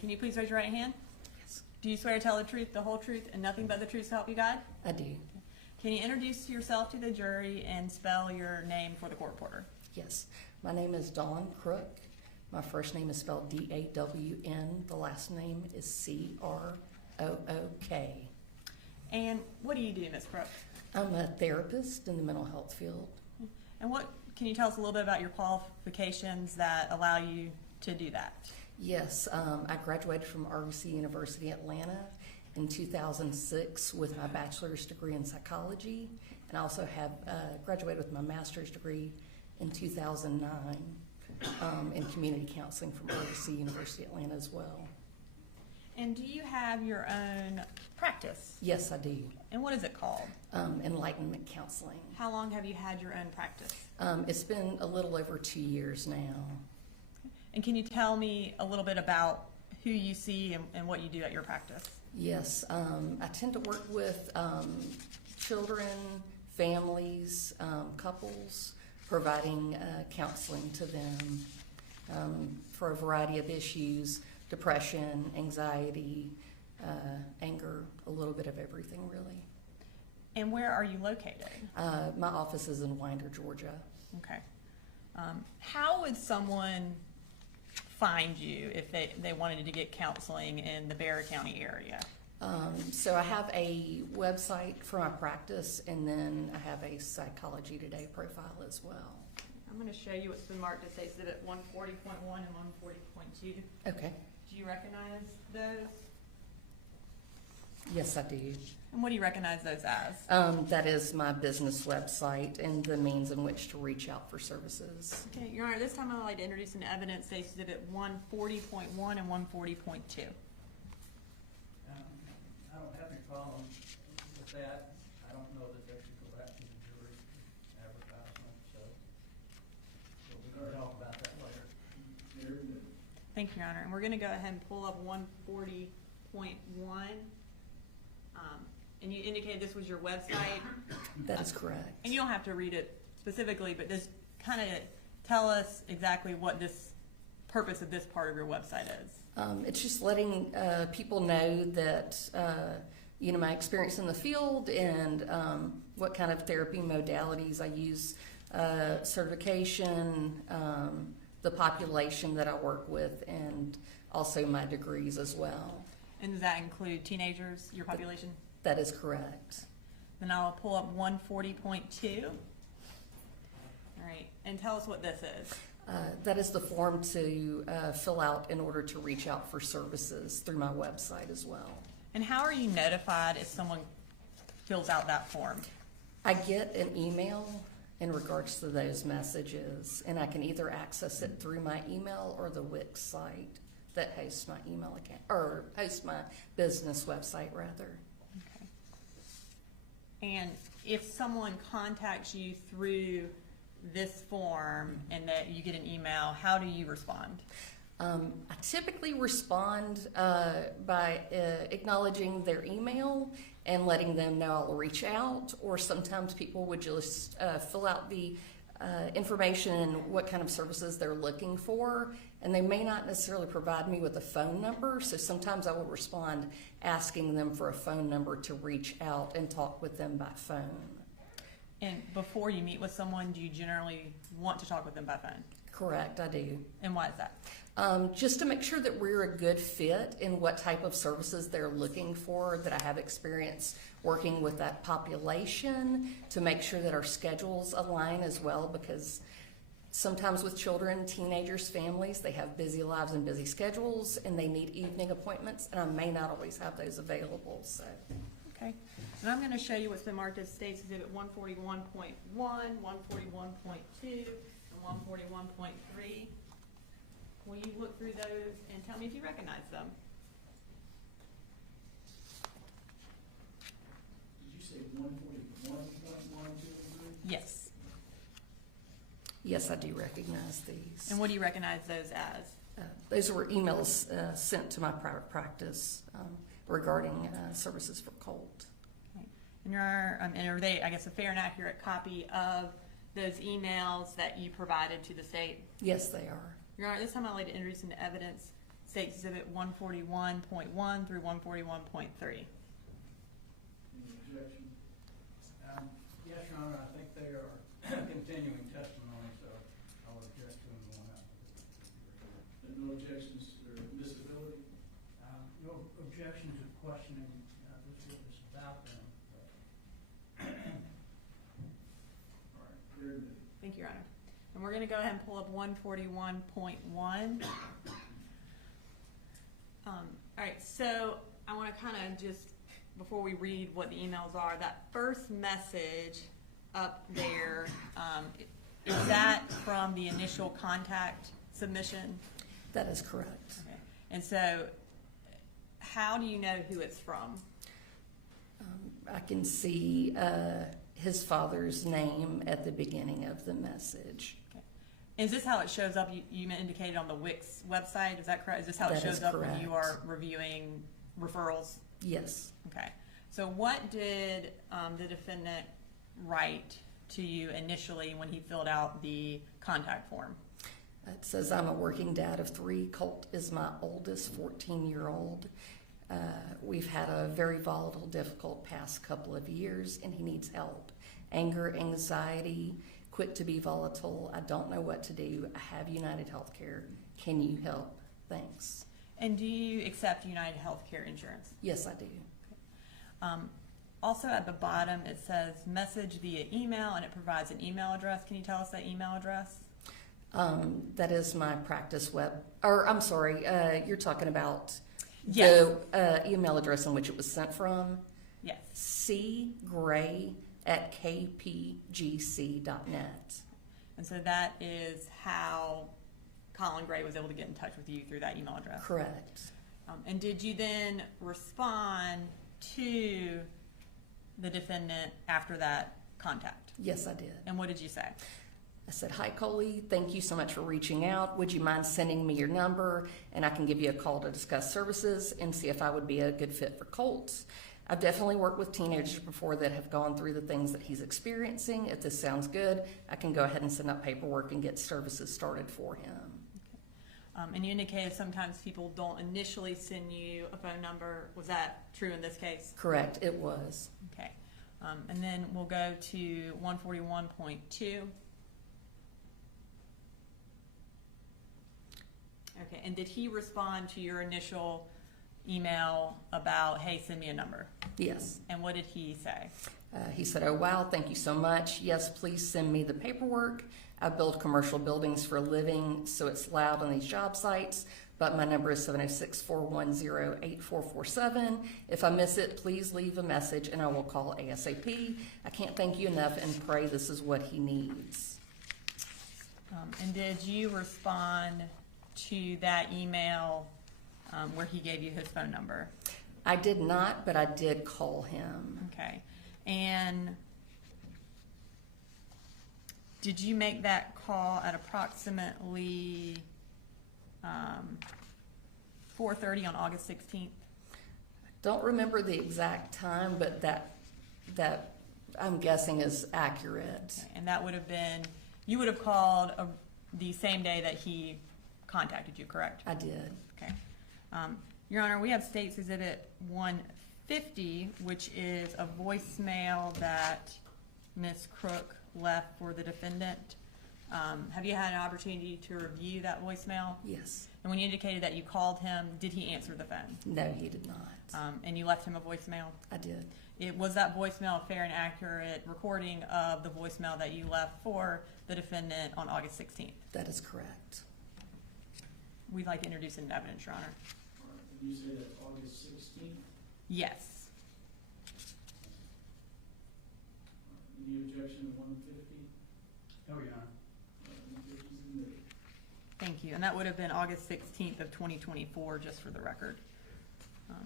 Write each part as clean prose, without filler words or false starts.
Can you please raise your right hand? Yes, Do you swear to tell the truth, the whole truth, and nothing but the truth to help you God? I do. Can you introduce yourself to the jury and spell your name for the court reporter? Yes. My name is Dawn Crook. My first name is spelled D-A-W-N. The last name is C-R-O-O-K. And what do you do, Ms. Crook? I'm a therapist in the mental health field. And what can you tell us a little bit about your qualifications that allow you to do that? Yes, I graduated from RUC University Atlanta in 2006 with my bachelor's degree in psychology, and I also have graduated with my master's degree in 2009 in community counseling from RUC University Atlanta as well. And do you have your own practice? Yes, I do. And what is it called? Enlightenment counseling. How long have you had your own practice? It's been a little over 2 years now. And can you tell me a little bit about who you see and what you do at your practice? Yes, I tend to work with children, families, couples, providing counseling to them for a variety of issues: depression, anxiety, anger, a little bit of everything, really. And where are you located? My office is in Winder, Georgia. Okay. How would someone find you if they wanted to get counseling in the Bexar County area? So I have a website for my practice, and then I have a Psychology Today profile as well. I'm going to show you what's been marked as Exhibit 140.1 and 140.2. Okay. Do you recognize those? Yes, I do. And what do you recognize those as? That is my business website and the means in which to reach out for services. Okay, Your Honor, this time I'd like to introduce into evidence Exhibit 140.1 and 140.2. I don't have any problem with that. I don't know that they should go back to the jury advertisement, so we can talk about that later. Thank you, Your Honor. And we're going to go ahead and pull up 140.1. And you indicated this was your website. That is correct. And you don't have to read it specifically, but just kind of tell us exactly what this purpose of this part of your website is. It's just letting people know that, my experience in the field and what kind of therapy modalities I use, certification, the population that I work with, and also my degrees as well. And does that include teenagers, your population? That is correct. Then I'll pull up 140.2. All right, and tell us what this is. That is the form to fill out in order to reach out for services through my website as well. And how are you notified if someone fills out that form? I get an email in regards to those messages, and I can either access it through my email or the Wix site that hosts my email account, or hosts my business website rather. Okay. And if someone contacts you through this form and that you get an email, how do you respond? I typically respond by acknowledging their email and letting them know I'll reach out, or sometimes people would just fill out the information and what kind of services they're looking for, and they may not necessarily provide me with a phone number, so sometimes I will respond asking them for a phone number to reach out and talk with them by phone. And before you meet with someone, do you generally want to talk with them by phone? Correct, I do. And why is that? Just to make sure that we're a good fit in what type of services they're looking for, that I have experience working with that population, to make sure that our schedules align as well, because sometimes with children, teenagers, families, they have busy lives and busy schedules, and they need evening appointments, and I may not always have those available. So. Okay. And I'm going to show you what's been marked as State's Exhibit 141.1, 141.2, and 141.3. Will you look through those and tell me if you recognize them? Did you say 141.1, 2, and 3? Yes. Yes, I do recognize these. And what do you recognize those as? Those were emails sent to my private practice regarding services for Colt. Okay. And are they, I guess, a fair and accurate copy of those emails that you provided to the state? Yes, they are. Your Honor, this time I'd like to introduce into evidence State Exhibit 141.1 through 141.3. Any objection? Yes, Your Honor, I think they are continuing testimony, so I'll object to them going out. And no objections or admissibility? No objection to questioning this witness about them. All right, they're admitted. Thank you, Your Honor. And we're gonna go ahead and pull up 141.1. All right, so I wanna kinda just, before we read what the emails are, that first message up there, is that from the initial contact submission? That is correct. Okay. And so, how do you know who it's from? I can see his father's name at the beginning of the message. Is this how it shows up? You indicated on the Wix website, is that correct? Is this how it That is shows up when you correct. are reviewing referrals? Yes. Okay. So what did the defendant write to you initially when he filled out the contact form? It says, I'm a working dad of 3. Colt is my oldest 14-year-old. We've had a very volatile, difficult past couple of years, and he needs help. Anger, anxiety, quick to be volatile. I don't know what to do. I have United Healthcare. Can you help? Thanks. And do you accept United Healthcare insurance? Yes, I do. Also at the bottom, it says message via email, and it provides an email address. Can you tell us that email address? That is my practice web, or I'm sorry, you're talking about Yes. the email address in which it was sent from, Yes. cgray@kpgc.net. And so that is how Colin Gray was able to get in touch with you through that email address. Correct. And did you then respond to the defendant after that contact? Yes, I did. And what did you say? I said, hi, Coley, thank you so much for reaching out. Would you mind sending me your number and I can give you a call to discuss services and see if I would be a good fit for Colt? I've definitely worked with teenagers before that have gone through the things that he's experiencing. If this sounds good, I can go ahead and send up paperwork and get services started for him. And you indicated sometimes people don't initially send you a phone number. Was that true in this case? Correct, it was. Okay. And then we'll go to 141.2. Okay, and did he respond to your initial email about, hey, send me a number? Yes. And what did he say? He said, oh, wow, thank you so much. Yes, please send me the paperwork. I build commercial buildings for a living, so it's loud on these job sites, but my number is 706-410-8447. If I miss it, please leave a message and I will call ASAP. I can't thank you enough and pray this is what he needs. And did you respond to that email where he gave you his phone number? I did not, but I did call him. Okay. And did you make that call at approximately 4:30 on August 16th? Don't remember the exact time, but that I'm guessing is accurate. Okay. And that would have been, you would have called the same day that he contacted you, correct? I did. Okay. Your Honor, we have State's Exhibit 150, which is a voicemail that Ms. Crook left for the defendant. Have you had an opportunity to review that voicemail? Yes. And when you indicated that you called him, did he answer the phone? No, he did not. And you left him a voicemail? I did. Was that voicemail a fair and accurate recording of the voicemail that you left for the defendant on August 16th? That is correct. We'd like to introduce it in evidence, Your Honor. All right, and you say that's August 16th? Yes. Any objection to 150? No, Your Honor. 150 is admitted. Thank you. And that would have been August 16th of 2024, just for the record. All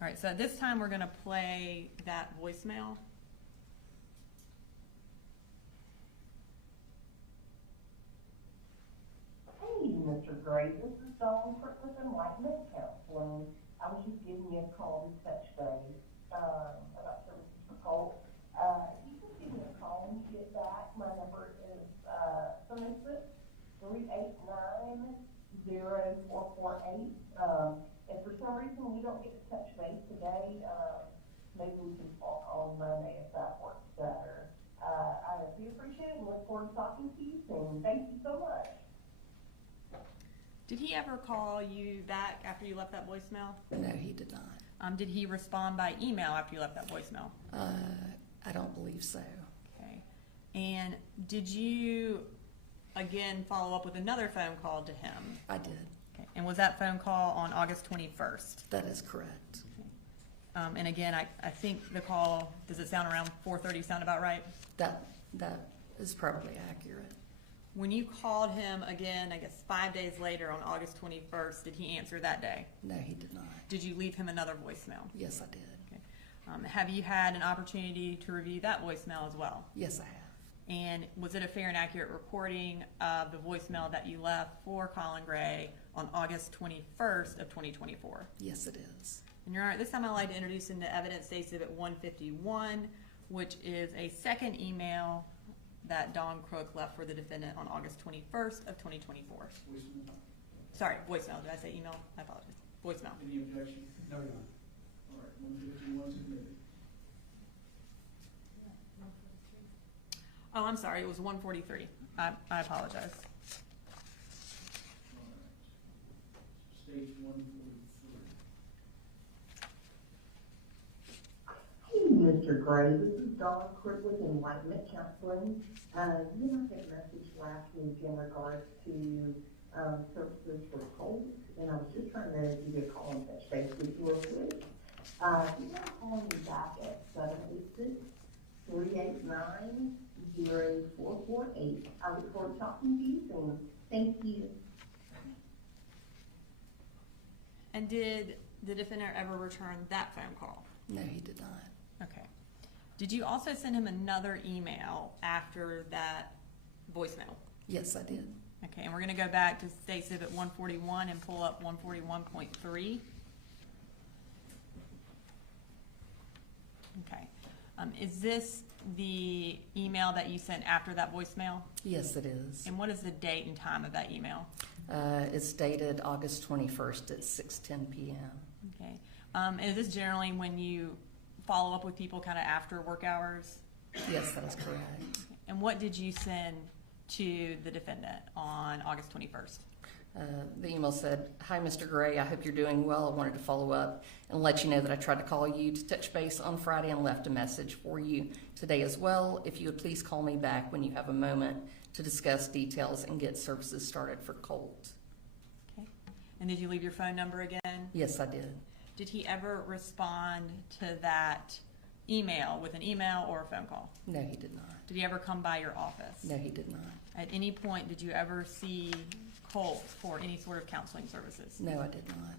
right, so at this time, we're going to play that voicemail. Hey, Mr. Gray, this is Dawn Crook with Enlightenment Counseling. I was just giving you a call to touch base about services for Colt. You can give me a call when you get back. My number is 389-992-5800. 0448. If for some reason we don't get to touch base today, maybe we can talk on Monday if that works better. I do appreciate it and look forward to talking to you soon. Thank you so much. Did he ever call you back after you left that voicemail? No, he did not. Did he respond by email after you left that voicemail? I don't believe so. Okay. And did you, again, follow up with another phone call to him? I did. Okay. And was that phone call on August 21st? That is correct. And again, I think the call, does it sound around 4:30 sound about right? That is probably accurate. When you called him again, I guess 5 days later on August 21st, did he answer that day? No, he did not. Did you leave him another voicemail? Yes, I did. Okay. Have you had an opportunity to review that voicemail as well? Yes, I have. And was it a fair and accurate recording of the voicemail that you left for Colin Gray on August 21st of 2024? Yes, it is. And Your Honor, this time I'd like to introduce into evidence State Exhibit 151, which is a second email that Don Crook left for the defendant on August 21st of 2024. Voicemail. Sorry, voicemail. Did I say email? I apologize. Voicemail. Any objection? No, Your Honor. All right, 151 submitted. Oh, I'm sorry. It was 143. I apologize. All right. Stage 143. Hey, Mr. Gray, this is Dawn Crook with Enlightenment Counseling. You left a message last week in regards to services for Colt, and I was just trying to give you a call and touch base with you real quick. You want to call me back at 786-389-0448. I look forward to talking to you soon. Thank you. And did the defendant ever return that phone call? No, he did not. Okay. Did you also send him another email after that voicemail? Yes, I did. Okay, and we're going to go back to State Exhibit 141 and pull up 141.3. Okay. Is this the email that you sent after that voicemail? Yes, it is. And what is the date and time of that email? It's dated August 21st at 6:10 p.m. Okay. Is this generally when you follow up with people kind of after work hours? Yes, that is correct. And what did you send to the defendant on August 21st? The email said, "Hi, Mr. Gray. I hope you're doing well. I wanted to follow up and let you know that I tried to call you to touch base on Friday and left a message for you today as well. If you would please call me back when you have a moment to discuss details and get services started for Colt." Okay. And did you leave your phone number again? Yes, I did. Did he ever respond to that email with an email or a phone call? No, he did not. Did he ever come by your office? No, he did not. At any point, did you ever see Colt for any sort of counseling services? No, I did not.